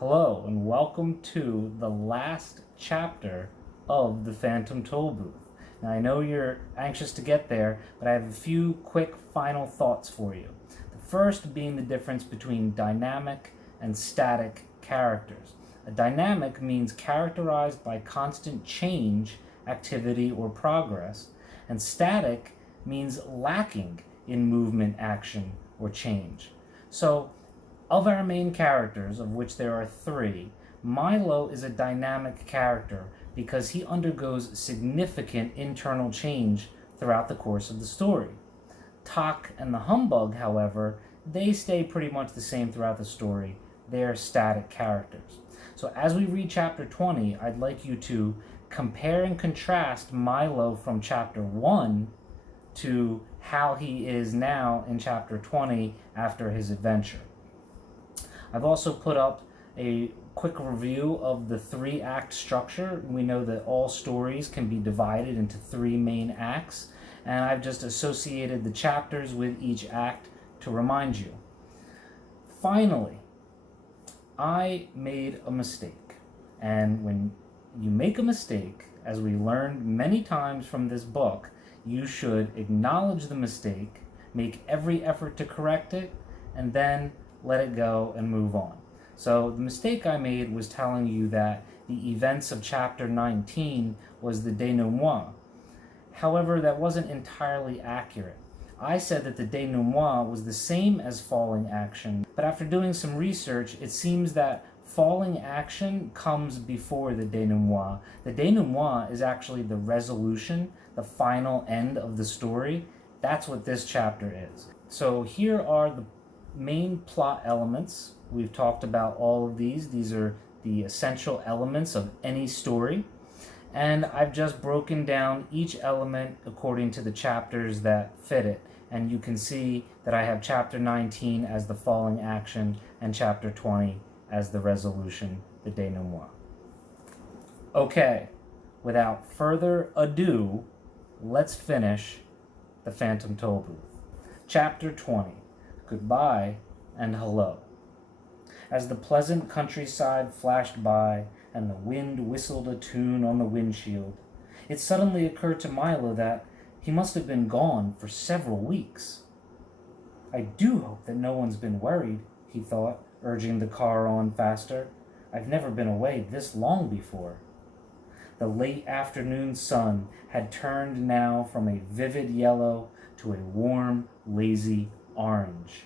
Hello, and welcome to the last chapter of the Phantom Tollbooth. Now, I know you're anxious to get there, but I have a few quick final thoughts for you. The first being the difference between dynamic and static characters. A dynamic means characterized by constant change, activity, or progress, and static means lacking in movement, action, or change. So, of our main characters, of which there are three, Milo is a dynamic character because he undergoes significant internal change throughout the course of the story. Tock and the Humbug, however, they stay pretty much the same throughout the story. They are static characters. So as we read chapter 20, I'd like you to compare and contrast Milo from chapter 1 to how he is now in chapter 20 after his adventure. I've also put up a quick review of the 3-act structure. We know that all stories can be divided into 3 main acts, and I've just associated the chapters with each act to remind you. Finally, I made a mistake, and when you make a mistake, as we learned many times from this book, you should acknowledge the mistake, make every effort to correct it, and then let it go and move on. So the mistake I made was telling you that the events of chapter 19 was the denouement. However, that wasn't entirely accurate. I said that the denouement was the same as falling action, but after doing some research, it seems that falling action comes before the denouement. The denouement is actually the resolution, the final end of the story. That's what this chapter is. So here are the main plot elements. We've talked about all of these. These are the essential elements of any story. And I've just broken down each element according to the chapters that fit it. And you can see that I have chapter 19 as the falling action and chapter 20 as the resolution, the denouement. Okay, without further ado, let's finish the Phantom Tollbooth. Chapter 20. Goodbye and hello. As the pleasant countryside flashed by and the wind whistled a tune on the windshield, it suddenly occurred to Milo that he must have been gone for several weeks. I do hope that no one's been worried, he thought, urging the car on faster. I've never been away this long before. The late afternoon sun had turned now from a vivid yellow to a warm, lazy orange,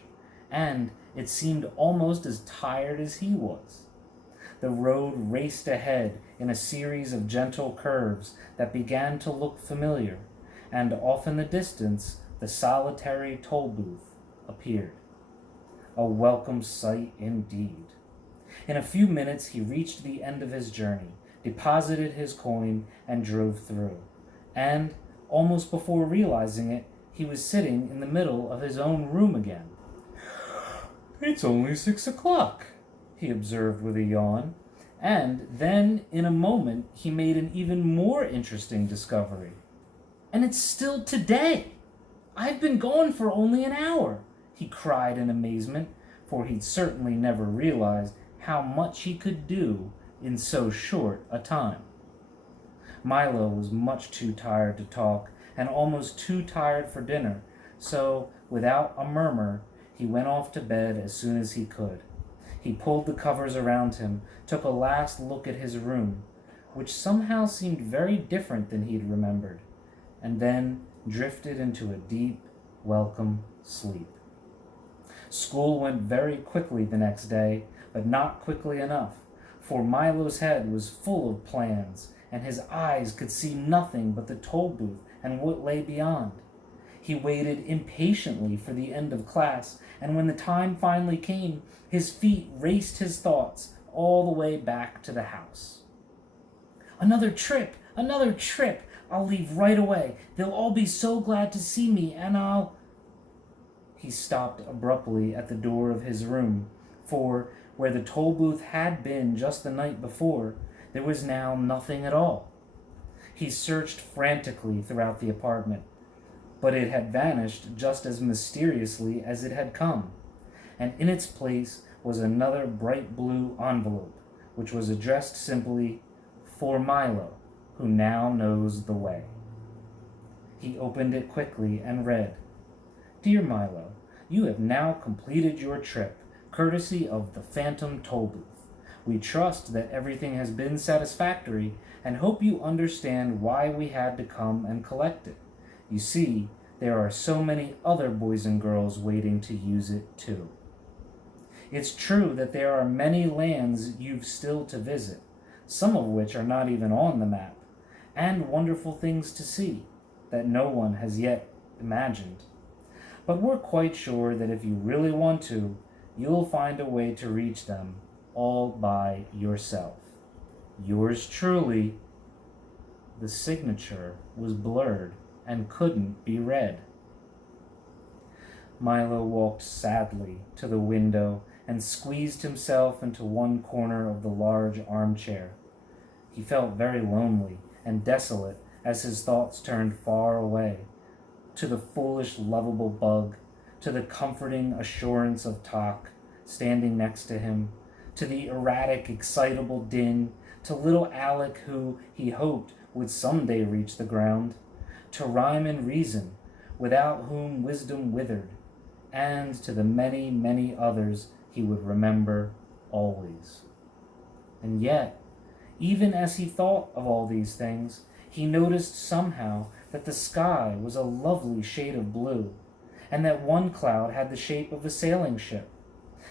and it seemed almost as tired as he was. The road raced ahead in a series of gentle curves that began to look familiar, and off in the distance the solitary Tollbooth appeared. A welcome sight indeed. In a few minutes he reached the end of his journey, deposited his coin, and drove through. And, almost before realizing it, he was sitting in the middle of his own room again. "It's only 6 o'clock, he observed with a yawn. And then, in a moment, he made an even more interesting discovery. And it's still today! I've been gone for only an hour, he cried in amazement, for he'd certainly never realized how much he could do in so short a time. Milo was much too tired to talk, and almost too tired for dinner, so, without a murmur, he went off to bed as soon as he could. He pulled the covers around him, took a last look at his room, which somehow seemed very different than he'd remembered, and then drifted into a deep, welcome sleep. School went very quickly the next day, but not quickly enough, for Milo's head was full of plans, and his eyes could see nothing but the Tollbooth and what lay beyond. He waited impatiently for the end of class, and when the time finally came, his feet raced his thoughts all the way back to the house. Another trip! I'll leave right away. They'll all be so glad to see me, and I'll... He stopped abruptly at the door of his room, for where the Tollbooth had been just the night before, there was now nothing at all. He searched frantically throughout the apartment, but it had vanished just as mysteriously as it had come, and in its place was another bright blue envelope, which was addressed simply, "For Milo, who now knows the way." He opened it quickly and read, "Dear Milo, you have now completed your trip, courtesy of the Phantom Tollbooth. We trust that everything has been satisfactory and hope you understand why we had to come and collect it. You see, there are so many other boys and girls waiting to use it too. It's true that there are many lands you've still to visit, some of which are not even on the map, and wonderful things to see that no one has yet imagined. But we're quite sure that if you really want to, you'll find a way to reach them all by yourself. Yours truly." The signature was blurred and couldn't be read. Milo walked sadly to the window and squeezed himself into one corner of the large armchair. He felt very lonely and desolate as his thoughts turned far away, to the foolish, lovable bug, to the comforting assurance of Talk standing next to him, to the erratic, excitable Din, to little Alec who he hoped would someday reach the ground, to Rhyme and Reason, without whom wisdom withered, and to the many, many others he would remember always. And yet, even as he thought of all these things, he noticed somehow that the sky was a lovely shade of blue, and that one cloud had the shape of a sailing ship.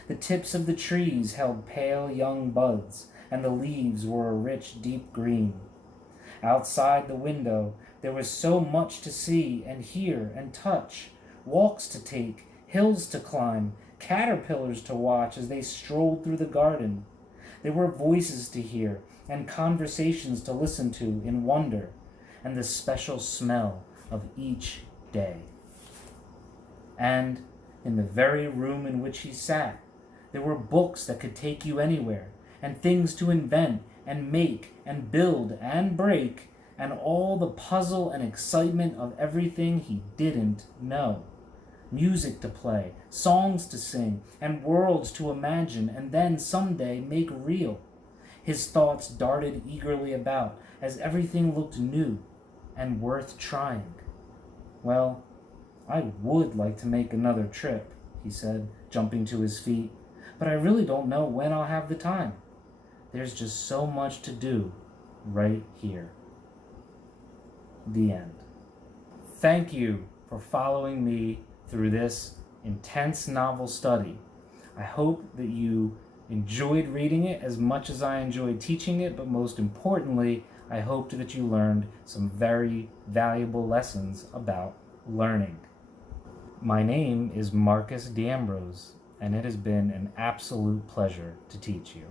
The tips of the trees held pale young buds, and the leaves were a rich, deep green. Outside the window, there was so much to see and hear and touch, walks to take, hills to climb, caterpillars to watch as they strolled through the garden. There were voices to hear and conversations to listen to in wonder, and the special smell of each day. And in the very room in which he sat, there were books that could take you anywhere, and things to invent and make and build and break, and all the puzzle and excitement of everything he didn't know. Music to play, songs to sing, and worlds to imagine and then someday make real. His thoughts darted eagerly about as everything looked new and worth trying. "Well, I would like to make another trip," he said, jumping to his feet, "but I really don't know when I'll have the time. There's just so much to do right here." The end. Thank you for following me through this intense novel study. I hope that you enjoyed reading it as much as I enjoyed teaching it, but most importantly, I hoped that you learned some very valuable lessons about learning. My name is Marcus D'Ambrose, and it has been an absolute pleasure to teach you.